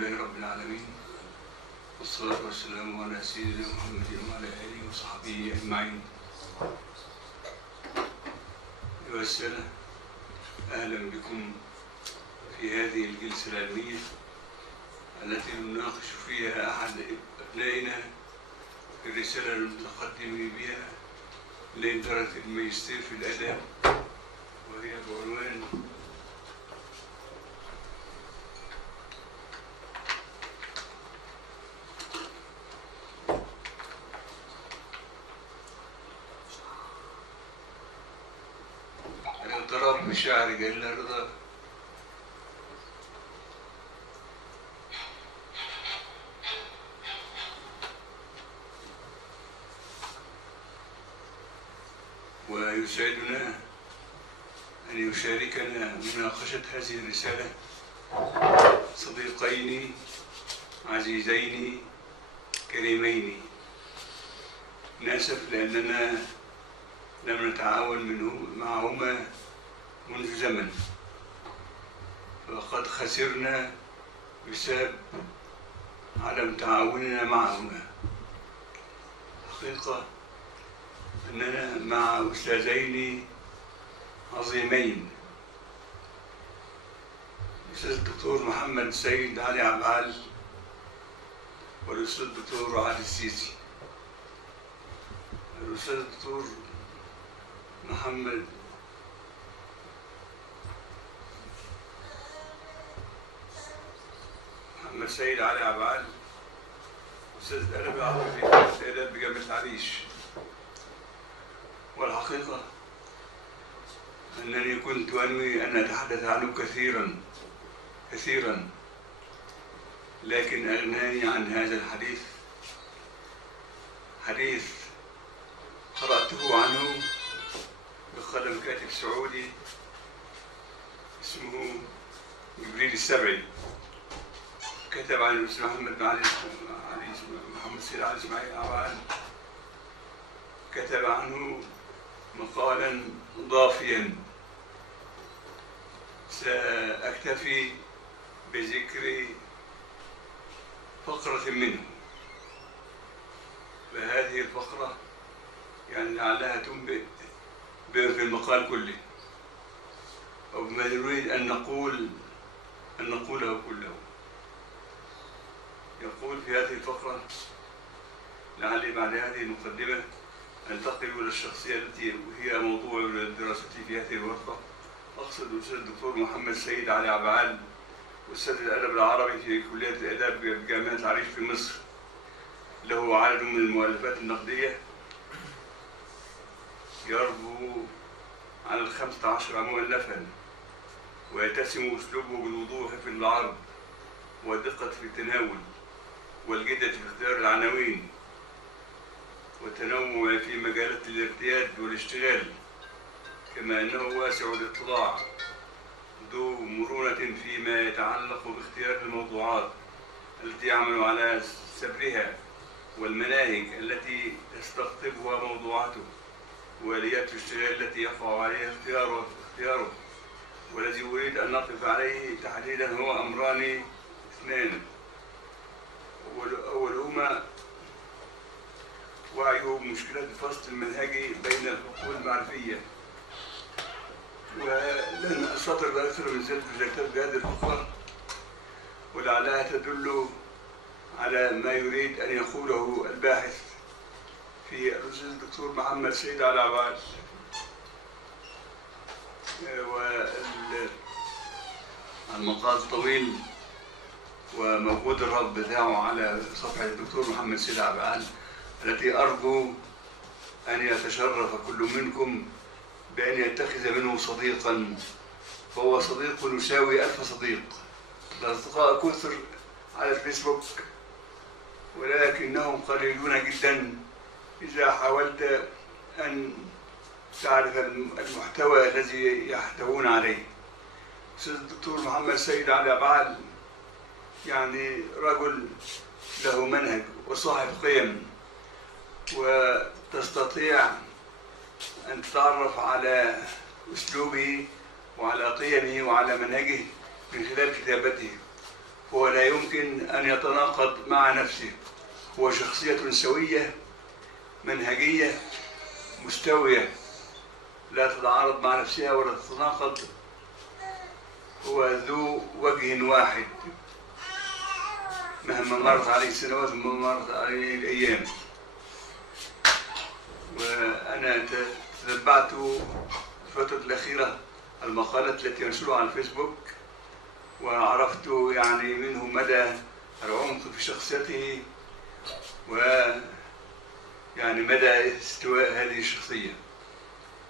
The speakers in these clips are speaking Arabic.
لله رب العالمين، والصلاة والسلام على سيدنا محمد وعلى آله وصحبه أجمعين. أيها السادة، أهلا بكم في هذه الجلسة العلمية التي نناقش فيها أحد أبنائنا في الرسالة المتقدم بها لدرجة الماجستير في الآداب، وهي بعنوان الاغتراب بشعر جل رضا. ويسعدنا أن يشاركنا مناقشة هذه الرسالة صديقين عزيزين كريمين. نأسف لأننا لم نتعاون معهما منذ زمن، فقد خسرنا بسبب عدم تعاوننا معهما. حقيقة أننا مع أستاذين عظيمين، الأستاذ الدكتور محمد سيد علي عبعال والأستاذ الدكتور علي السيسي. الأستاذ الدكتور محمد سيد علي عبعال أستاذ الأدب العربي في كلية الآداب بجامعة العريش. والحقيقة أنني كنت أنوي أن أتحدث عنه كثيرا، لكن أغناني عن هذا الحديث حديث قرأته عنه بقلم كاتب سعودي اسمه جبريل السبعي، كتب عن الأستاذ محمد سيد علي إسماعيل عبعال، كتب عنه مقالا ضافيا. سأكتفي بذكر فقرة منه، فهذه الفقرة يعني لعلها تنبئ في المقال كله أو بما نريد أن نقوله كله. يقول في هذه الفقرة، لعلي بعد هذه المقدمة أنتقل إلى الشخصية التي هي موضوع دراستي في هذه الورقة. أقصد الأستاذ الدكتور محمد سيد علي عبعال، أستاذ الأدب العربي في كلية الآداب بجامعة العريش في مصر، له عدد من المؤلفات النقدية يربو على 15 مؤلفا، ويتسم أسلوبه بالوضوح في العرض والدقة في التناول والجدة في اختيار العناوين والتنوع في مجالات الارتياد والاشتغال، كما أنه واسع الاطلاع ذو مرونة فيما يتعلق باختيار الموضوعات التي يعمل على سبرها والمناهج التي تستقطبها موضوعاته وآليات الاشتغال التي يقع عليها اختياره. والذي أريد أن نقف عليه تحديدا هو أمران اثنان، أولهما وعيه بمشكلات الفصل المنهجي بين الحقول المعرفية، ولن أستطرد أكثر من ذلك في هذه الفقرة، ولعلها تدل على ما يريد أن يقوله الباحث في الأستاذ الدكتور محمد سيد علي عبعال. والمقال طويل وموجود الرابط بتاعه على صفحة الدكتور محمد سيد عبعال، التي أرجو أن يتشرف كل منكم بأن يتخذ منه صديقا، فهو صديق يساوي 1000 صديق. الأصدقاء كثر على الفيسبوك ولكنهم قليلون جدا إذا حاولت أن تعرف المحتوى الذي يحتوون عليه. الأستاذ الدكتور محمد سيد علي عبعال يعني رجل له منهج وصاحب قيم، وتستطيع أن تتعرف على أسلوبه وعلى قيمه وعلى منهجه من خلال كتابته. هو لا يمكن أن يتناقض مع نفسه، هو شخصية سوية منهجية مستوية لا تتعارض مع نفسها ولا تتناقض، هو ذو وجه واحد مهما مرت عليه السنوات ومهما مرت عليه الأيام. وأنا تتبعت الفترة الأخيرة المقالات التي ينشرها على الفيسبوك، وعرفت يعني منه مدى العمق في شخصيته ويعني مدى استواء هذه الشخصية.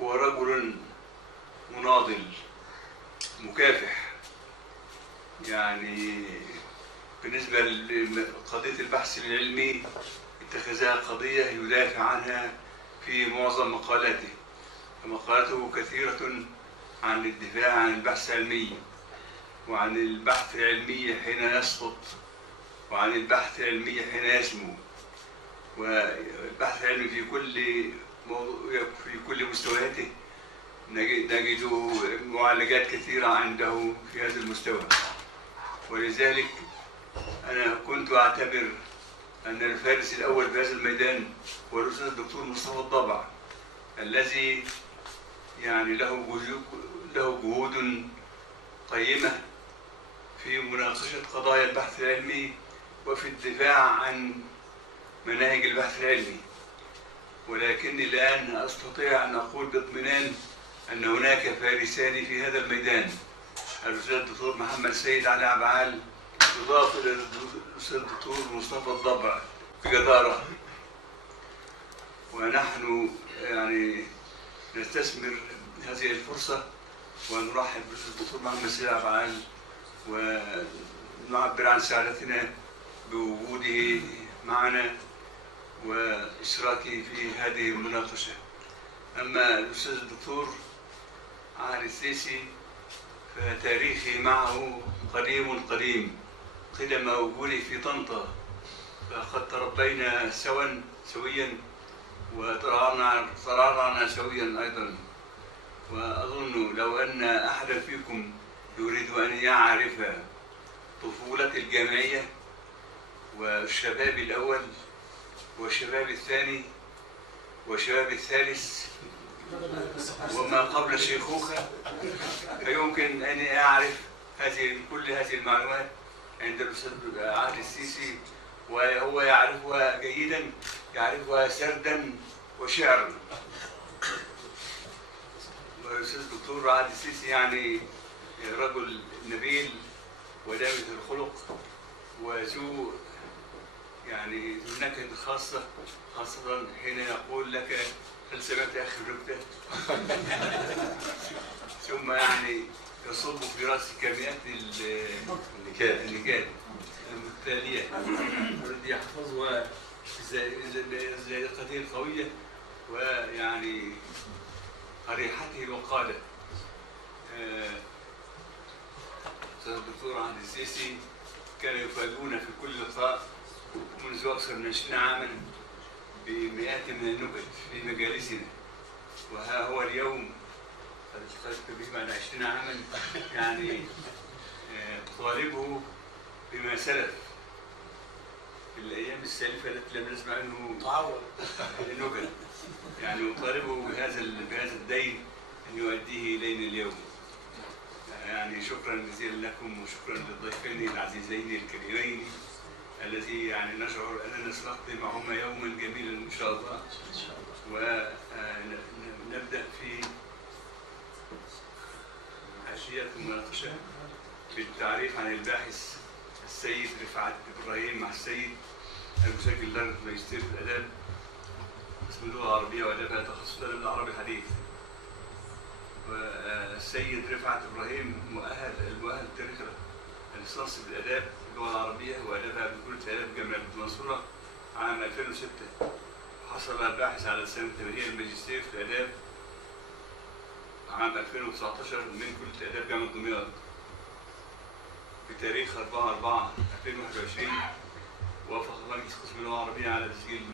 هو رجل مناضل مكافح، يعني بالنسبة لقضية البحث العلمي اتخذها قضية يدافع عنها في معظم مقالاته، فمقالاته كثيرة عن الدفاع عن البحث العلمي وعن البحث العلمي حين يسقط وعن البحث العلمي حين يسمو، والبحث العلمي في كل مستوياته نجد معالجات كثيرة عنده في هذا المستوى. ولذلك أنا كنت أعتبر أن الفارس الأول في هذا الميدان هو الأستاذ الدكتور مصطفى الضبع، الذي يعني له جهود قيمة في مناقشة قضايا البحث العلمي وفي الدفاع عن مناهج البحث العلمي. ولكني الآن أستطيع أن أقول باطمئنان أن هناك فارسان في هذا الميدان، الأستاذ الدكتور محمد سيد علي عبعال إضافة إلى الأستاذ الدكتور مصطفى الضبع بجدارة. ونحن يعني نستثمر هذه الفرصة ونرحب بالدكتور محمد سيد عبعال ونعبر عن سعادتنا بوجوده معنا وإشراكه في هذه المناقشة. أما الأستاذ الدكتور علي السيسي فتاريخي معه قديم قدم وجودي في طنطا، فقد تربينا سويا وترعرعنا سويا أيضا. وأظن لو أن أحدا فيكم يريد أن يعرف طفولة الجامعية والشباب الأول والشباب الثاني والشباب الثالث وما قبل الشيخوخة، فيمكن أن يعرف كل هذه المعلومات عند الأستاذ علي السيسي، وهو يعرفها جيدا، يعرفها سردا وشعرا. والأستاذ الدكتور علي السيسي يعني رجل نبيل ودامج الخلق وذو يعني نكهة خاصة حين يقول لك هل سمعت آخر نكتة؟ ثم يعني يصب في رأسك مئات النكات المتتالية الذي يحفظها بذائقته القوية ويعني قريحته الوقادة. الدكتور علي السيسي كان يفاجئون في كل لقاء منذ أكثر من 20 عاما بمئات من النكت في مجالسنا، وها هو اليوم قد اشتغلت به بعد 20 عاما يعني طالبه بما سلف في الأيام السالفة التي لم نسمع منه النكت، يعني أطالبه بهذا الدين أن يؤديه إلينا اليوم. يعني شكرا جزيلا لكم وشكرا للضيفين العزيزين الكريمين الذي يعني نشعر أننا سنقضي معهما يوما جميلا إن شاء الله. ونبدأ في حاشية المناقشة بالتعريف عن الباحث السيد رفعت إبراهيم مع السيد المسجل درجة ماجستير في الآداب قسم اللغة العربية وآدابها تخصص الأدب العربي الحديث. والسيد رفعت إبراهيم المؤهل تاريخ الليسانس بالآداب اللغة العربية وآدابها بكلية آداب جامعة المنصورة عام 2006. حصل الباحث على سنة تمهيدية الماجستير في الآداب عام 2019 من كلية آداب جامعة دمياط بتاريخ 4/4/2021. وافق مجلس قسم اللغة العربية على تسجيل